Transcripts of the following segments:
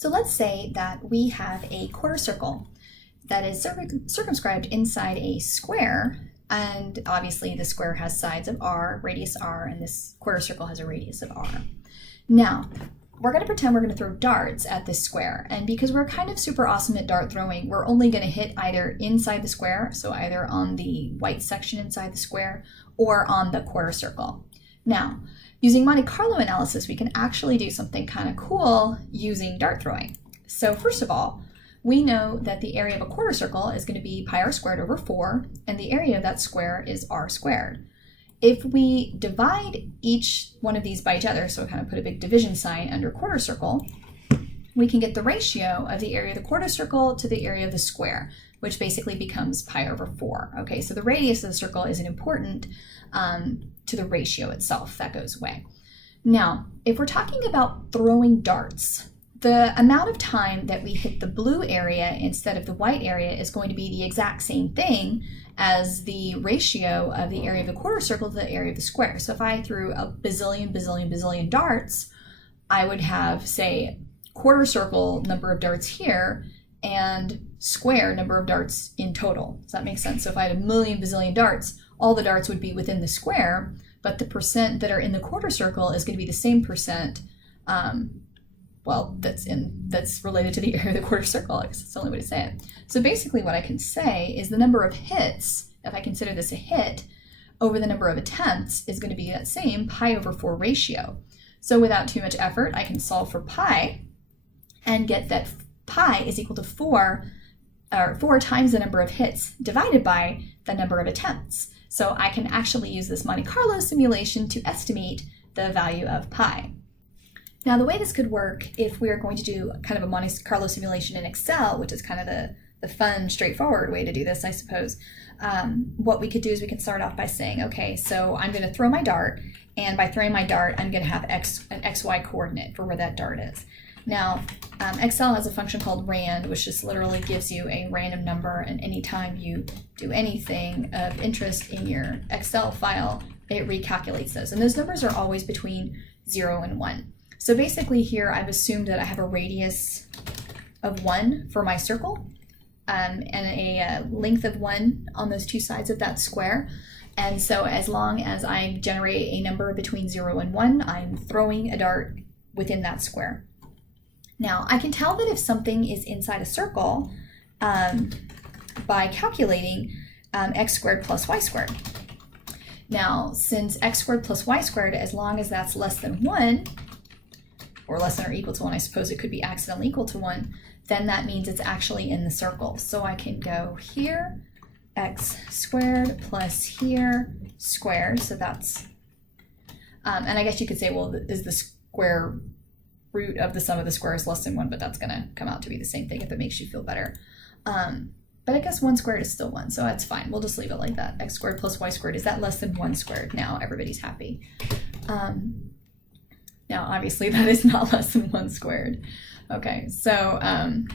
So let's say that we have a quarter circle that is circumscribed inside a square, and obviously the square has sides of r, radius r, and this quarter circle has a radius of r. Now, we're going to pretend we're going to throw darts at this square, and because we're kind of super awesome at dart throwing, we're only going to hit either inside the square, so either on the white section inside the square, or on the quarter circle. Now, using Monte Carlo analysis, we can actually do something kind of cool using dart throwing. So first of all, we know that the area of a quarter circle is going to be pi r squared over 4, and the area of that square is r squared. If we divide each one of these by each other, so kind of put a big division sign under quarter circle, we can get the ratio of the area of the quarter circle to the area of the square, which basically becomes pi over 4. Okay, so the radius of the circle isn't important to the ratio itself. That goes away. Now, if we're talking about throwing darts, the amount of time that we hit the blue area instead of the white area is going to be the exact same thing as the ratio of the area of the quarter circle to the area of the square. So if I threw a bazillion darts, I would have, say, quarter circle number of darts here and square number of darts in total. Does that make sense? So if I had a million bazillion darts, all the darts would be within the square, but the percent that are in the quarter circle is going to be the same percent that's related to the area of the quarter circle. I guess that's the only way to say it. So basically what I can say is the number of hits, if I consider this a hit, over the number of attempts is going to be that same pi over 4 ratio. So without too much effort, I can solve for pi and get that pi is equal to 4 times the number of hits divided by the number of attempts. So I can actually use this Monte Carlo simulation to estimate the value of pi. Now, the way this could work, if we are going to do kind of a Monte Carlo simulation in Excel, which is kind of the fun, straightforward way to do this, I suppose, what we could do is we can start off by saying, okay, so I'm going to throw my dart, and by throwing my dart, I'm going to have an XY coordinate for where that dart is. Now, Excel has a function called rand, which just literally gives you a random number, and anytime you do anything of interest in your Excel file, it recalculates those. And those numbers are always between 0 and 1. So basically here I've assumed that I have a radius of 1 for my circle and a length of 1 on those two sides of that square. And so as long as I generate a number between 0 and 1, I'm throwing a dart within that square. Now I can tell that if something is inside a circle by calculating x squared plus y squared. Now since x squared plus y squared, as long as that's less than 1, or less than or equal to 1, I suppose it could be accidentally equal to 1, then that means it's actually in the circle. So I can go here, x squared plus here squared, so that's, and I guess you could say, well, is the square root of the sum of the squares less than 1, but that's gonna come out to be the same thing if it makes you feel better. But I guess 1 squared is still 1, so that's fine. We'll just leave it like that. X squared plus y squared, is that less than 1 squared? Now everybody's happy. Now, obviously, that is not less than 1 squared. Okay, so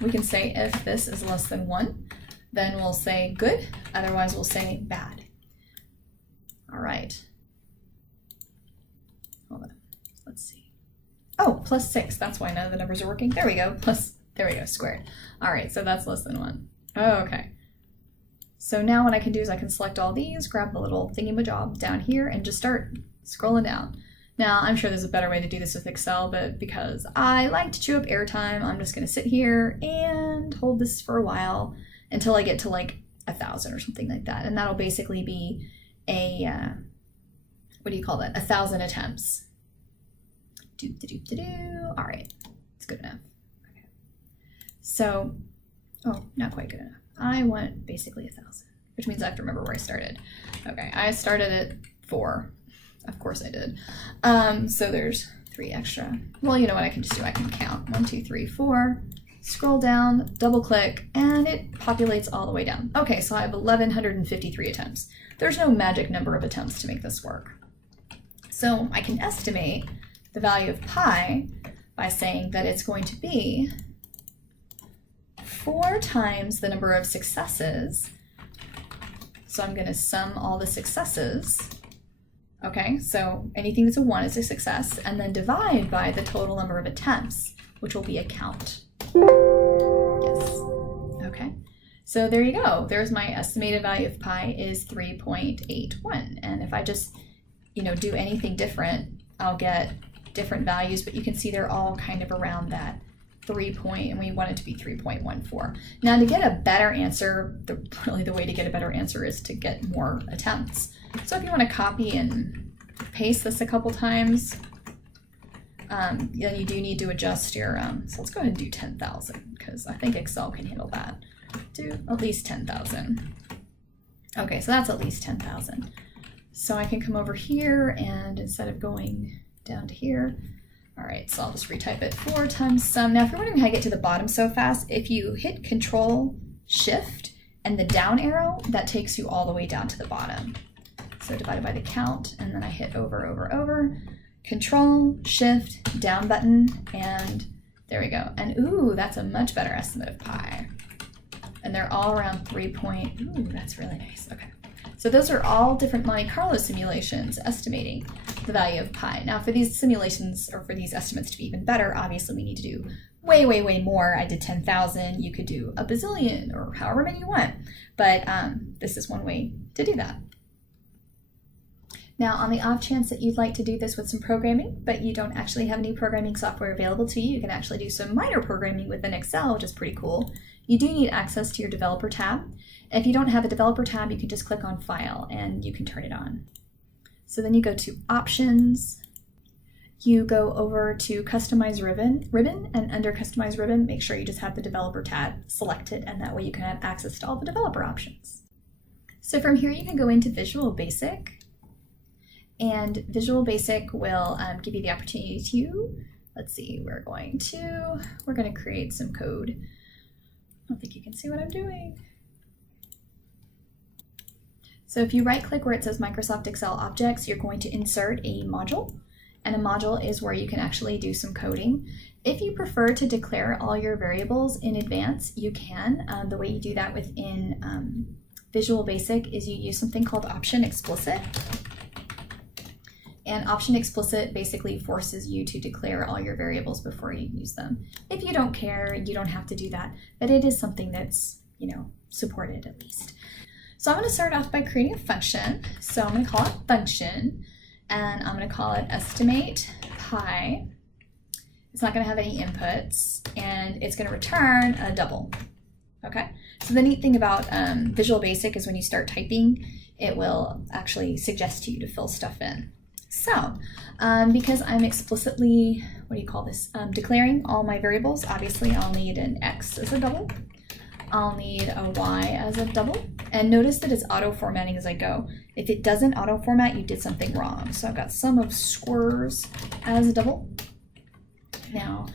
we can say if this is less than 1, then we'll say good. Otherwise, we'll say bad. All right. Hold on. Let's see. Oh, plus 6. That's why none of the numbers are working. There we go. There we go, squared. All right, so that's less than 1. Oh, okay. So now what I can do is I can select all these, grab the little thingy-majob down here, and just start scrolling down. Now, I'm sure there's a better way to do this with Excel, but because I like to chew up airtime, I'm just going to sit here and hold this for a while until I get to like 1,000 or something like that. And that'll basically be a, what do you call that? 1,000 attempts. All right, it's good enough. Okay. So, oh, not quite good enough. I want basically 1,000, which means I have to remember where I started. Okay, I started at 4. Of course I did. So there's 3 extra. Well, you know what I can just do? I can count 1, 2, 3, 4, scroll down, double click, and it populates all the way down. Okay, so I have 1,153 attempts. There's no magic number of attempts to make this work. So I can estimate the value of pi by saying that it's going to be 4 times the number of successes. So I'm going to sum all the successes. Okay, so anything that's a 1 is a success, and then divide by the total number of attempts. which will be a count. Yes. Okay. So there you go. There's my estimated value of pi is 3.81. And if I just, do anything different, I'll get different values, but you can see they're all kind of around that and we want it to be 3.14. Now to get a better answer, really the way to get a better answer is to get more attempts. So if you want to copy and paste this a couple times, then you do need to adjust your, so let's go ahead and do 10,000 because I think Excel can handle that. Do at least 10,000. Okay, so that's at least 10,000. So I can come over here and instead of going down to here, all right, so I'll just retype it 4 times sum. Now, if you're wondering how I get to the bottom so fast, if you hit Control Shift and the down arrow, that takes you all the way down to the bottom. So divided by the count, and then I hit over, Control Shift down button, and there we go. And ooh, that's a much better estimate of pi. And they're all around ooh, that's really nice. Okay. So those are all different Monte Carlo simulations estimating the value of pi. Now for these simulations, or for these estimates to be even better, obviously we need to do way, way, way more. I did 10,000. You could do a bazillion or however many you want. But this is one way to do that. Now, on the off chance that you'd like to do this with some programming, but you don't actually have any programming software available to you, you can actually do some minor programming within Excel, which is pretty cool. You do need access to your developer tab. If you don't have a developer tab, you can just click on File and you can turn it on. So then you go to Options, you go over to Customize Ribbon, and under Customize Ribbon, make sure you just have the developer tab selected, and that way you can have access to all the developer options. So from here, you can go into Visual Basic, and Visual Basic will give you the opportunity to, let's see, we're going to create some code. I don't think you can see what I'm doing. So if you right click where it says Microsoft Excel Objects, you're going to insert a module, and a module is where you can actually do some coding. If you prefer to declare all your variables in advance, you can. The way you do that within Visual Basic is you use something called Option Explicit. And Option Explicit basically forces you to declare all your variables before you use them. If you don't care, you don't have to do that, but it is something that's, supported at least. So I'm going to start off by creating a function. So I'm going to call it function, and I'm going to call it estimate pi. It's not going to have any inputs, and it's going to return a double. Okay. So the neat thing about Visual Basic is when you start typing, it will actually suggest to you to fill stuff in. So, because I'm explicitly, declaring all my variables, obviously I'll need an X as a double. I'll need a Y as a double. And notice that it's auto-formatting as I go. If it doesn't auto-format, you did something wrong. So I've got sum of squares as a double. Now,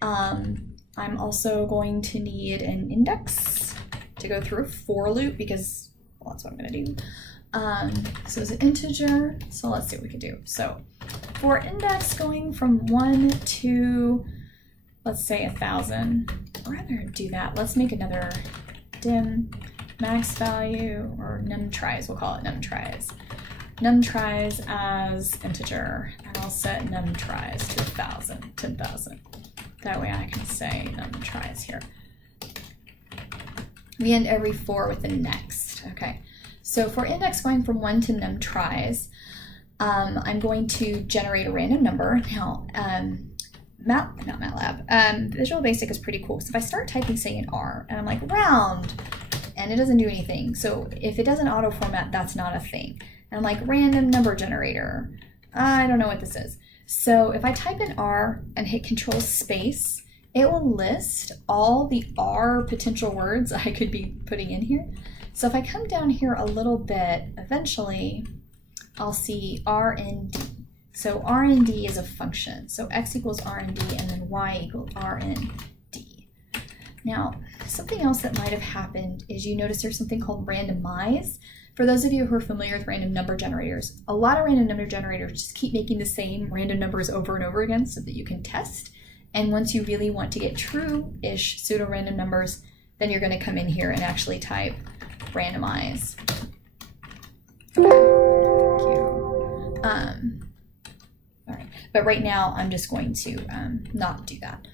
I'm also going to need an index to go through a for loop because, well, that's what I'm going to do. So it's an integer, so let's see what we can do. So for index going from 1 to, let's say 1,000, I'd rather do that. Let's make another dim max value, or num tries, we'll call it num tries. Num tries as integer, and I'll set num tries to 1,000, 10,000. That way I can say num tries here. We end every for with the next, okay. So for index going from 1 to num tries, I'm going to generate a random number. Now, not MATLAB, Visual Basic is pretty cool. So if I start typing, say, an R, and I'm like, round, and it doesn't do anything. So if it doesn't auto-format, that's not a thing. And I'm like, random number generator. I don't know what this is. So if I type in R and hit Control Space, it will list all the R potential words I could be putting in here. So if I come down here a little bit, eventually I'll see R and D. So R and D is a function. So X equals R and D, and then Y equals R and D. Now, something else that might have happened is you notice there's something called randomize. For those of you who are familiar with random number generators, a lot of random number generators just keep making the same random numbers over and over again so that you can test. And once you really want to get true-ish pseudo-random numbers, then you're going to come in here and actually type randomize. Okay, thank you. All right, but right now I'm just going to not do that.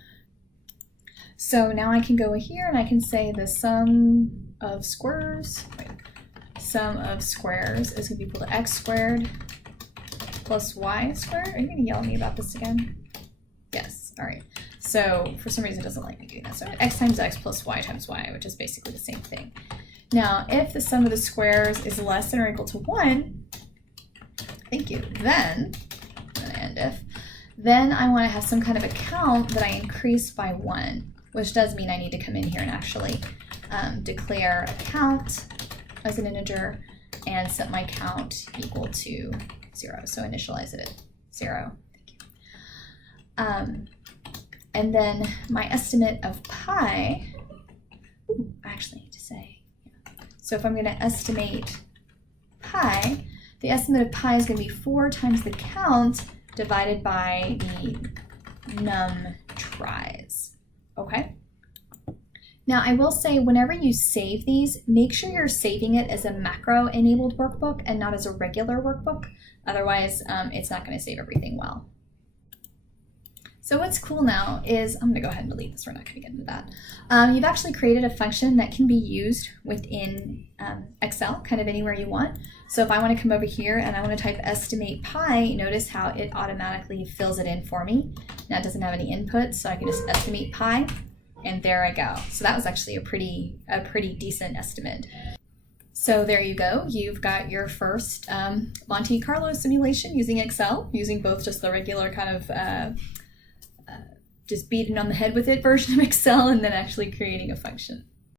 So now I can go here and I can say the sum of squares, sum of squares is going to be equal to x squared plus y squared. Are you going to yell at me about this again? Yes. All right. So for some reason it doesn't like me doing that. So x times x plus y times y, which is basically the same thing. Now, if the sum of the squares is less than or equal to 1, thank you, then, and if, then I want to have some kind of a count that I increase by 1, which does mean I need to come in here and actually declare a count as an integer and set my count equal to 0. So initialize it at 0. Thank you. And then my estimate of pi, I actually need to say, so if I'm going to estimate pi, the estimate of pi is going to be 4 times the count divided by the num tries. Okay? Now I will say whenever you save these, make sure you're saving it as a macro-enabled workbook and not as a regular workbook. Otherwise, it's not going to save everything well. So what's cool now is, I'm going to go ahead and delete this, we're not going to get into that. You've actually created a function that can be used within Excel, kind of anywhere you want. So if I want to come over here and I want to type estimate pi, notice how it automatically fills it in for me. Now it doesn't have any input, so I can just estimate pi, and there I go. So that was actually a pretty decent estimate. So there you go. You've got your first Monte Carlo simulation using Excel, using both just the regular kind of just beating on the head with it version of Excel and then actually creating a function.